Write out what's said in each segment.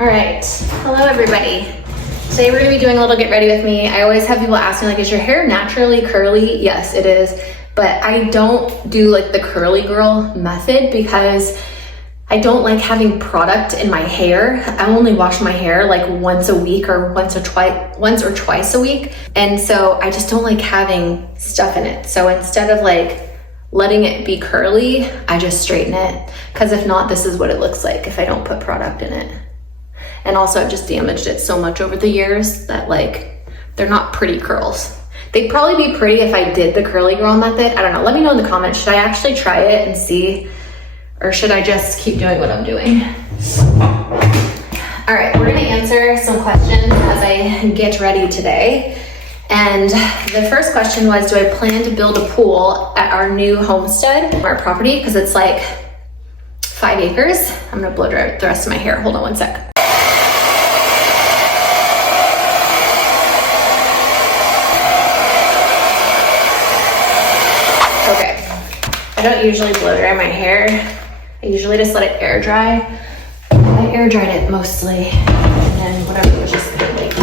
All right, hello everybody. Today we're gonna be doing a little get ready with me. I always have people ask me like, is your hair naturally curly? Yes, it is, but I don't do like the curly girl method because I don't like having product in my hair. I only wash my hair like once a week or once or twice a week. And so I just don't like having stuff in it. So instead of like letting it be curly, I just straighten it. Because if not, this is what it looks like if I don't put product in it. And also I've just damaged it so much over the years that like, they're not pretty curls. They'd probably be pretty if I did the curly girl method. I don't know, let me know in the comments. Should I actually try it and see? Or should I just keep doing what I'm doing? All right, we're gonna answer some questions as I get ready today. And the first question was, do I plan to build a pool at our new homestead, our property? Because it's like 5 acres. I'm gonna blow dry the rest of my hair. Hold on one sec. Okay, I don't usually blow dry my hair. I usually just let it air dry. I air dried it mostly, and then whatever was just kind of like.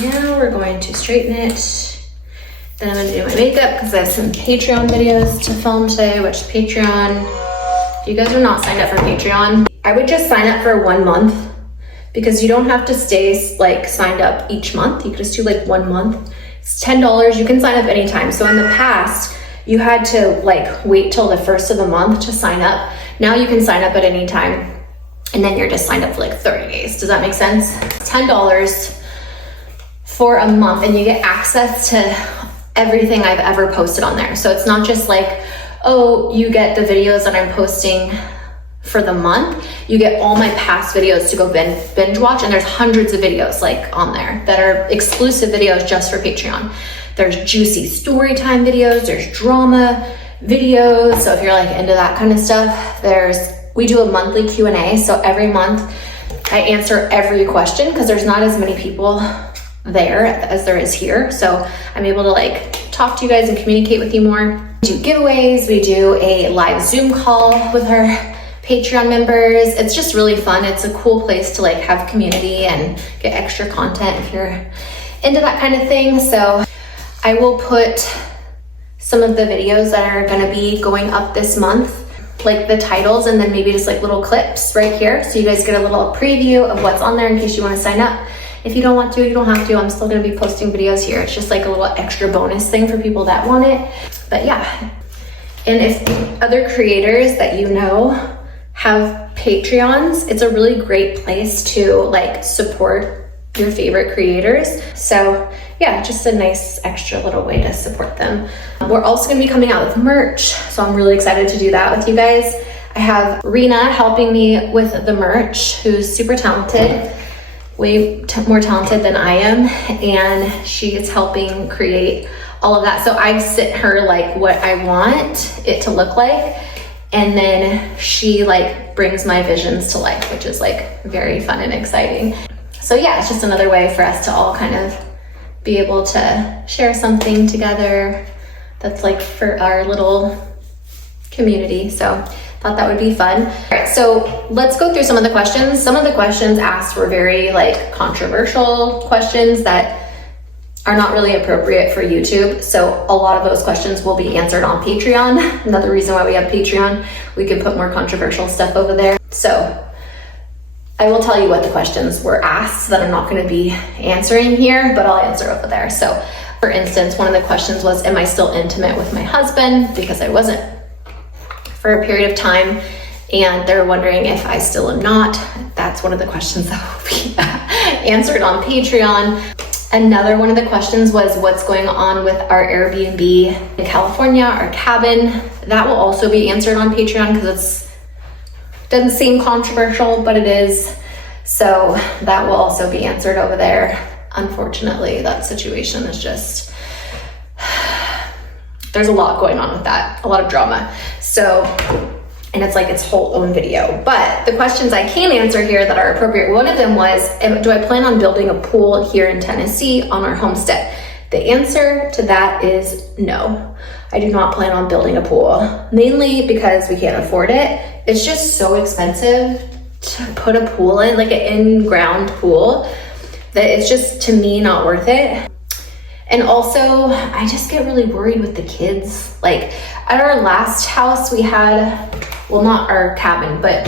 Now we're going to straighten it. Then I'm gonna do my makeup because I have some Patreon videos to film today, which Patreon, if you guys are not signed up for Patreon, I would just sign up for 1 month because you don't have to stay like signed up each month. You can just do like 1 month. It's $10, you can sign up anytime. So in the past, you had to like wait till the first of the month to sign up. Now you can sign up at any time and then you're just signed up for like 30 days. Does that make sense? $10 for a month and you get access to everything I've ever posted on there. So it's not just like, oh, you get the videos that I'm posting for the month. You get all my past videos to go binge watch, and there's hundreds of videos like on there that are exclusive videos just for Patreon. There's juicy story time videos, there's drama videos. So if you're like into that kind of stuff, we do a monthly Q&A. So every month I answer every question because there's not as many people there as there is here. So I'm able to like talk to you guys and communicate with you more. We do giveaways, we do a live Zoom call with our Patreon members. It's just really fun. It's a cool place to like have community and get extra content if you're into that kind of thing. So I will put some of the videos that are gonna be going up this month, like the titles, and then maybe just like little clips right here. So you guys get a little preview of what's on there in case you wanna sign up. If you don't want to, you don't have to. I'm still gonna be posting videos here. It's just like a little extra bonus thing for people that want it. But yeah, and if other creators that you know have Patreons, it's a really great place to like support your favorite creators. So yeah, just a nice extra little way to support them. We're also gonna be coming out with merch, so I'm really excited to do that with you guys. I have Rena helping me with the merch, who's super talented, way more talented than I am, and she is helping create all of that. So I sent her like what I want it to look like, and then she like brings my visions to life, which is like very fun and exciting. So yeah, it's just another way for us to all kind of be able to share something together that's like for our little community. So thought that would be fun. All right, so let's go through some of the questions. Some of the questions asked were very like controversial questions that are not really appropriate for YouTube. So a lot of those questions will be answered on Patreon. Another reason why we have Patreon, we can put more controversial stuff over there. So I will tell you what the questions were asked that I'm not gonna be answering here, but I'll answer over there. So for instance, one of the questions was, am I still intimate with my husband? Because I wasn't for a period of time, and they're wondering if I still am not. That's one of the questions that will be answered on Patreon. Another one of the questions was what's going on with our Airbnb in California, our cabin. That will also be answered on Patreon because it doesn't seem controversial, but it is. So that will also be answered over there. Unfortunately, that situation is just, there's a lot going on with that, a lot of drama. So, and it's like its whole own video. But the questions I can answer here that are appropriate, one of them was, do I plan on building a pool here in Tennessee on our homestead? The answer to that is no. I do not plan on building a pool, mainly because we can't afford it. It's just so expensive to put a pool in, like an in-ground pool, that it's just, to me, not worth it. And also, I just get really worried with the kids. Like at our last house we had, well, not our cabin, but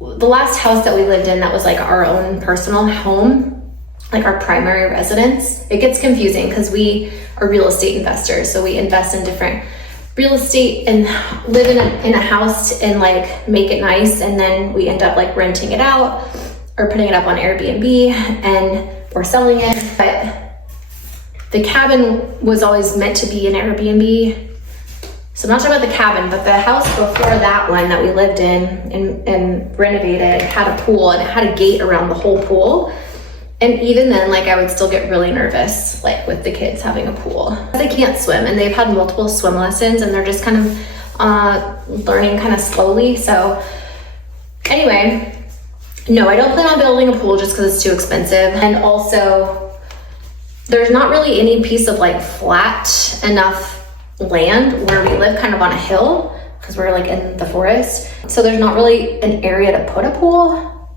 the last house that we lived in that was like our own personal home, like our primary residence. It gets confusing because we are real estate investors. So we invest in different real estate and live in a house and like make it nice. And then we end up like renting it out or putting it up on Airbnb and or selling it. But the cabin was always meant to be an Airbnb. So I'm not talking about the cabin, but the house before that one that we lived in and renovated had a pool, and it had a gate around the whole pool. And even then, like, I would still get really nervous, like with the kids having a pool. They can't swim, and they've had multiple swim lessons, and they're just kind of learning kind of slowly. So anyway, no, I don't plan on building a pool just because it's too expensive. And also, there's not really any piece of like flat enough land where we live, kind of on a hill, because we're like in the forest. So there's not really an area to put a pool,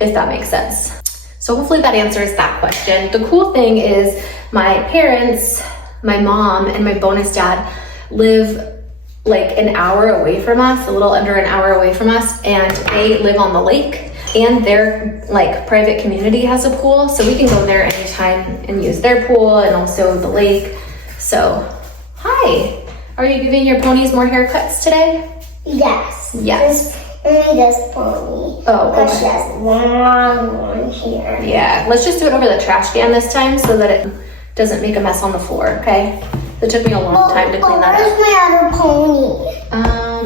if that makes sense. So hopefully that answers that question. The cool thing is my parents, my mom, and my bonus dad live like an hour away from us, a little under an hour away from us, and they live on the lake. And their like private community has a pool, so we can go there anytime and use their pool and also the lake. So, hi, are you giving your ponies more haircuts today? Yes. Yes. Only this pony. Oh, okay. Because she has long hair. Yeah, let's just do it over the trash can this time so that it doesn't make a mess on the floor, okay? It took me a long time to clean that up. Where's my other pony?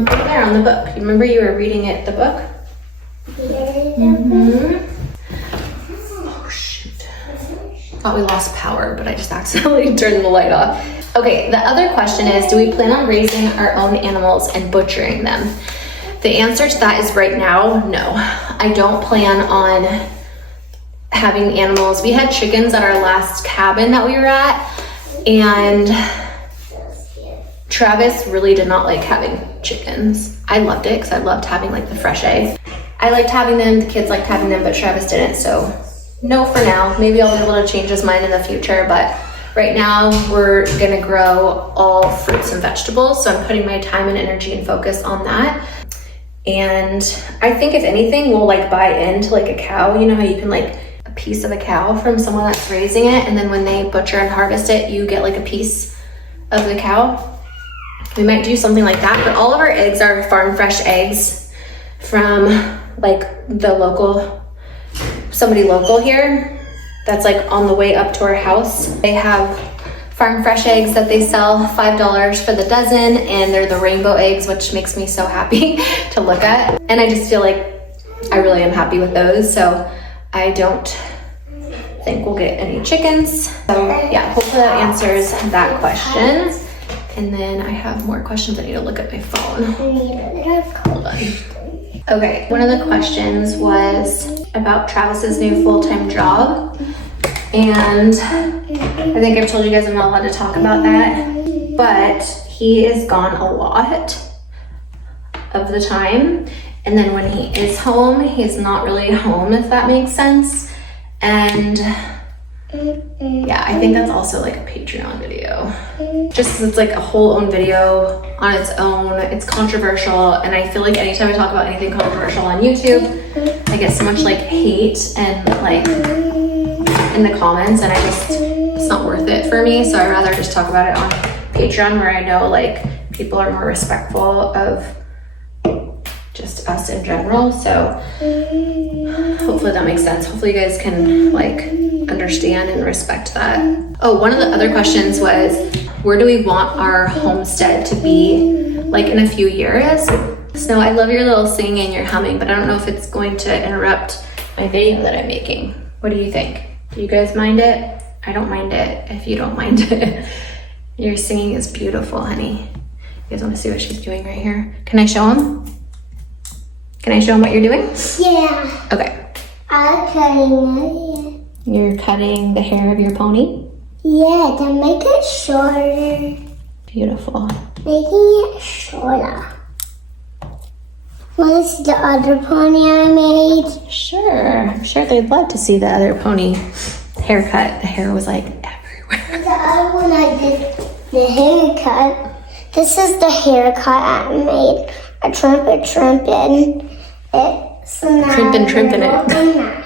Over there on the book. You remember you were reading it, the book? Oh shoot. Thought we lost power, but I just accidentally turned the light off. Okay, the other question is, do we plan on raising our own animals and butchering them? The answer to that is right now, no. I don't plan on having animals. We had chickens at our last cabin that we were at, and Travis really did not like having chickens. I loved it because I loved having like the fresh eggs. I liked having them, the kids liked having them, but Travis didn't, so no for now. Maybe I'll be able to change his mind in the future, but right now we're gonna grow all fruits and vegetables, so I'm putting my time and energy and focus on that. And I think if anything, we'll like buy into like a cow. You know how you can like a piece of a cow from someone that's raising it, and then when they butcher and harvest it, you get like a piece of the cow. We might do something like that, but all of our eggs are farm fresh eggs from like the local, somebody local here that's like on the way up to our house. They have farm fresh eggs that they sell $5 for the dozen, and they're the rainbow eggs, which makes me so happy to look at. And I just feel like I really am happy with those, so I don't think we'll get any chickens. So yeah, hopefully that answers that question. And then I have more questions. I need to look at my phone. Hold on. Okay, one of the questions was about Travis's new full-time job. And I think I've told you guys I'm not allowed to talk about that, but he is gone a lot of the time. And then when he is home, he's not really home, if that makes sense. And yeah, I think that's also like a Patreon video. Just 'cause it's like a whole own video on its own. It's controversial, and I feel like anytime I talk about anything controversial on YouTube, I get so much like hate and like in the comments, and it's not worth it for me. So I'd rather just talk about it on Patreon, where I know like people are more respectful of just us in general. So hopefully that makes sense. Hopefully you guys can like understand and respect that. Oh, one of the other questions was, where do we want our homestead to be like in a few years? Snow, I love your little singing and your humming, but I don't know if it's going to interrupt my video that I'm making. What do you think? Do you guys mind it? I don't mind it if you don't mind it. Your singing is beautiful, honey. You guys want to see what she's doing right here? Can I show him? Can I show him what you're doing? Yeah. Okay. I'm cutting it. You're cutting the hair of your pony? Yeah, to make it shorter. Beautiful. Making it shorter. Want to see the other pony I made? Sure. I'm sure they'd love to see the other pony haircut. The hair was like everywhere. The other one I did the haircut. This is the haircut I made. I trimping it. So now Trimping it. it.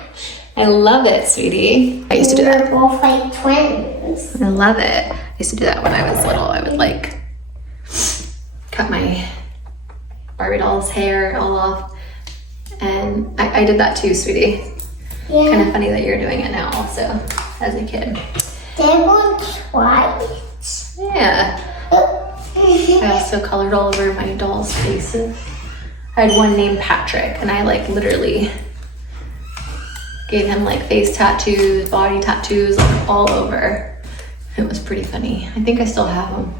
I love it, sweetie. I used to do that. They're both like twins. I love it. I used to do that when I was little. I would like cut my Barbie doll's hair all off. And I did that too, sweetie. Yeah. Kind of funny that you're doing it now also, as a kid. They were twice. Yeah. I also colored all over my doll's faces. I had one named Patrick, and I like literally gave him like face tattoos, body tattoos, like, all over. It was pretty funny. I think I still have them.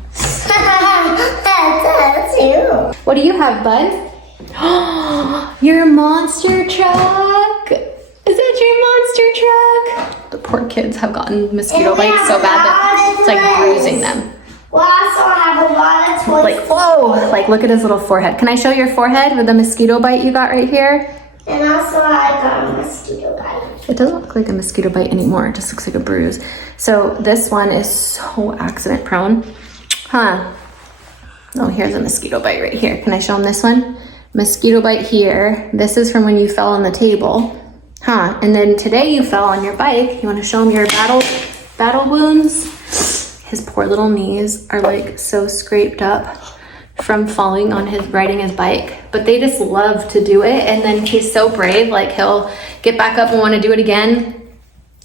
That's you. What do you have, bud? Your monster truck. Is that your monster truck? The poor kids have gotten mosquito bites so bad that it's like bruising them. Well, I also have a lot of toys. Like, whoa, like look at his little forehead. Can I show your forehead with the mosquito bite you got right here? And also I got a mosquito bite. It doesn't look like a mosquito bite anymore. It just looks like a bruise. So this one is so accident prone. Huh. Oh, here's a mosquito bite right here. Can I show him this one? Mosquito bite here. This is from when you fell on the table. Huh. And then today you fell on your bike. You want to show him your battle wounds? His poor little knees are like so scraped up from falling on riding his bike, but they just love to do it. And then he's so brave, like he'll get back up and want to do it again.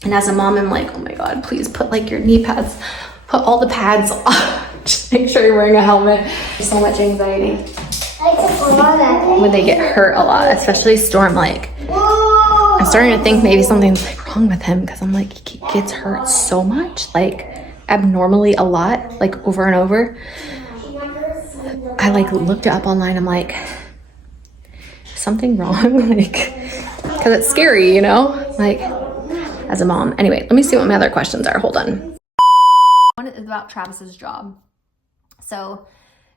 And as a mom, I'm like, oh my God, please put like your knee pads, put all the pads on. Just make sure you're wearing a helmet. There's so much anxiety when they get hurt a lot, especially Storm. Like, I'm starting to think maybe something's like wrong with him, because I'm like, he gets hurt so much, like abnormally a lot, like over and over. I like looked it up online. I'm like, something wrong? Like, because it's scary, you know, like as a mom. Anyway, let me see what my other questions are. Hold on. One is about Travis's job. So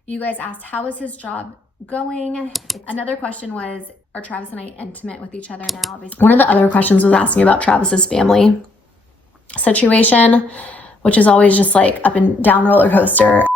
you guys asked, how is his job going? Another question was, are Travis and I intimate with each other now? Obviously. One of the other questions was asking about Travis's family situation, which is always just like up and down roller coaster.